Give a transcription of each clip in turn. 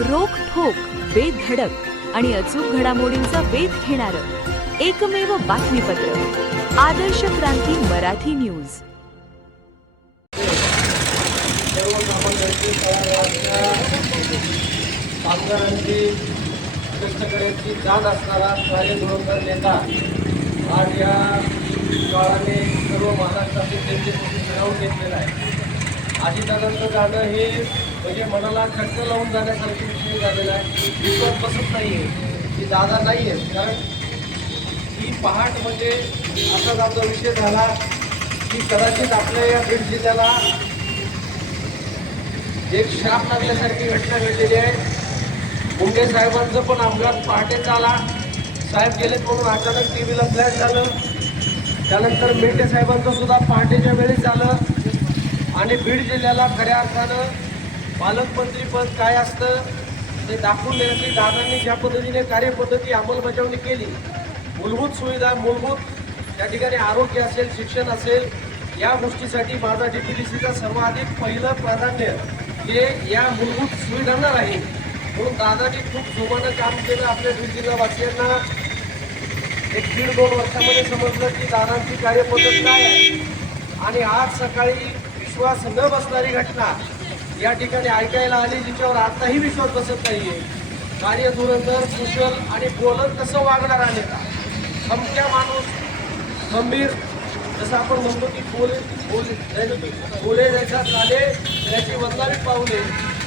रोखठोक, बेधडक आणि अचूक घडामोडींचा वेध घेणारं एकमेव बातमीपत्र आदर्श क्रांती मराठी न्यूज। कामगारांची कष्टकऱ्यांची जाण असणारा कार्यधोरणकर नेता आज या काळाने सर्व महाराष्ट्रातील जनतेसाठी मिळवून घेतलेला आहे। अजितदादांचं जाणं हे म्हणजे मनाला खटकं लावून जाण्यासारखे विषय झालेला आहे। विश्वास बसत नाही आहे की दादा नाही आहे, कारण ही पहाट म्हणजे असाच आमचा विषय झाला की कदाचित आपल्या या बीड जिल्ह्याला एक शाप लागल्यासारखी घटना घडलेली आहे। मुंडे साहेबांचं पण अपघात पहाटेच आला, साहेब गेलेत म्हणून अचानक टीव्हीला फ्लॅश झालं। त्यानंतर मेटे साहेबांचं सुद्धा पहाटेच्या वेळेस झालं आणि बीड जिल्ह्याला खऱ्या अर्थानं पालकमंत्रीपद काय असतं ते दाखवून देण्याची दादांनी ज्या पद्धतीने कार्यपद्धती अंमलबजावणी केली, मूलभूत सुविधा, मूलभूत त्या ठिकाणी आरोग्य असेल, शिक्षण असेल, या गोष्टीसाठी माझा DPDCचा सर्वाधिक पहिलं प्राधान्य हे या मूलभूत सुविधांना राहील। म्हणून दादांनी खूप जोमानं काम केलं। आपल्या बीड जिल्हावासियांना एक 1.5-2 वर्षामध्ये समजलं की दादांची कार्यपद्धत काय आहे आणि आज सकाळी विश्वास न बसणारी घटना या ठिकाणी ऐकायला आली, जिच्यावर आताही विश्वास बसत नाहीये। कार्यधोरणकर, कुशल आणि बोलत कसं वागणारा नेता, खमक्या माणूस, गंभीर, जसं आपण म्हणतो की बोले जैसा चाले त्याची वदनावी पावले,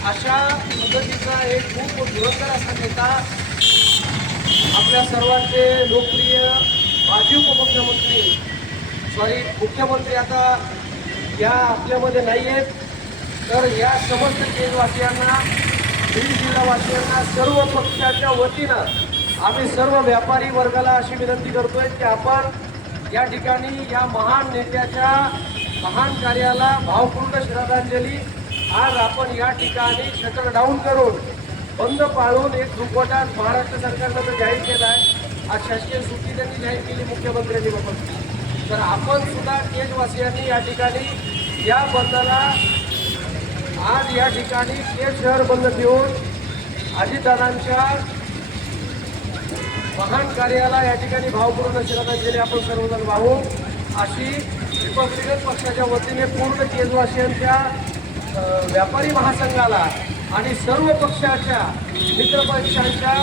अशा पद्धतीचा एक खूप धुरंधर असा नेता, आपल्या सर्वांचे लोकप्रिय माजी मुख्यमंत्री आता या आपल्यामध्ये नाही आहेत, तर या समस्त केंद्रवासियांना, बीड जिल्हावासियांना सर्व पक्षाच्या वतीनं आम्ही सर्व व्यापारी वर्गाला अशी विनंती करतोय की आपण या ठिकाणी या महान नेत्याच्या महान कार्याला भावपूर्ण श्रद्धांजली आज आपण या ठिकाणी शटर डाऊन करून बंद पाळून एक रुखवटा महाराष्ट्र सरकारनं तर जाहीर केला आहे। आज शासकीय सुट्टी त्यांनी जाहीर केली मुख्यमंत्र्यांनी बाबत, तर आपण सुद्धा केजवासियांनी या ठिकाणी या बंदला आज या ठिकाणी केज शहर बंद ठेवून अजितदादांच्या महान कार्याला या ठिकाणी भावपूर्ण श्रद्धांजली आपण सर्वजण वाहू, अशी रिपब्लिकन पक्षाच्या वतीने पूर्ण केजवासियांच्या व्यापारी महासंघाला आणि सर्व पक्षाच्या मित्रपक्षांच्या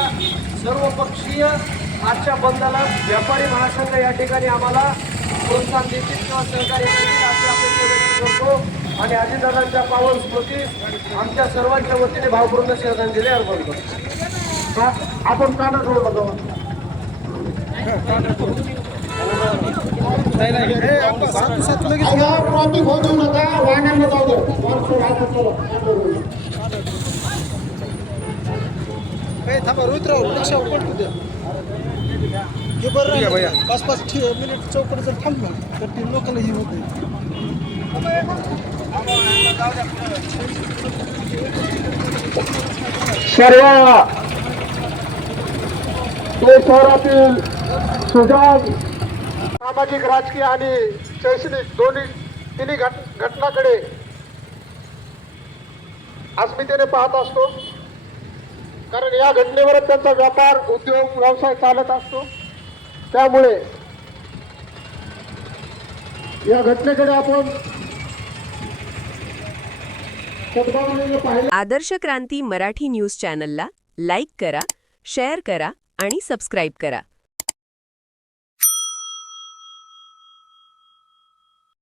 सर्वपक्षीय आजच्या बंदला व्यापारी महासंघ या ठिकाणी आम्हाला प्रोत्साहन देतील किंवा सहकार्य करतील अशी अपेक्षा व्यक्त करतो आणि अजितदादांच्या पावन स्मृतीस आमच्या सर्वांच्या वतीने भावपूर्ण श्रद्धांजली अर्पण करतो। आपण काना जोड बघावं थांबा रोहितराव रिक्षा पडतो द्या हे बरं भैया 5-5 मिनिट चौकट जर थांबलं तर ती लोकांना ही होते। सर्व शहरातील सुजाण सामाजिक, राजकीय आणि शैक्षणिक तिन्ही घटनाकडे अस्मितेने पाहत असतो, कारण या घटनेवरच त्यांचा व्यापार, उद्योग, व्यवसाय चालत असतो। त्यामुळे या घटनेकडे आपण सद्भावनेने पाहिले। आदर्श क्रांती मराठी न्यूज चॅनलला लाईक करा, शेअर करा आणि सबस्क्राईब करा।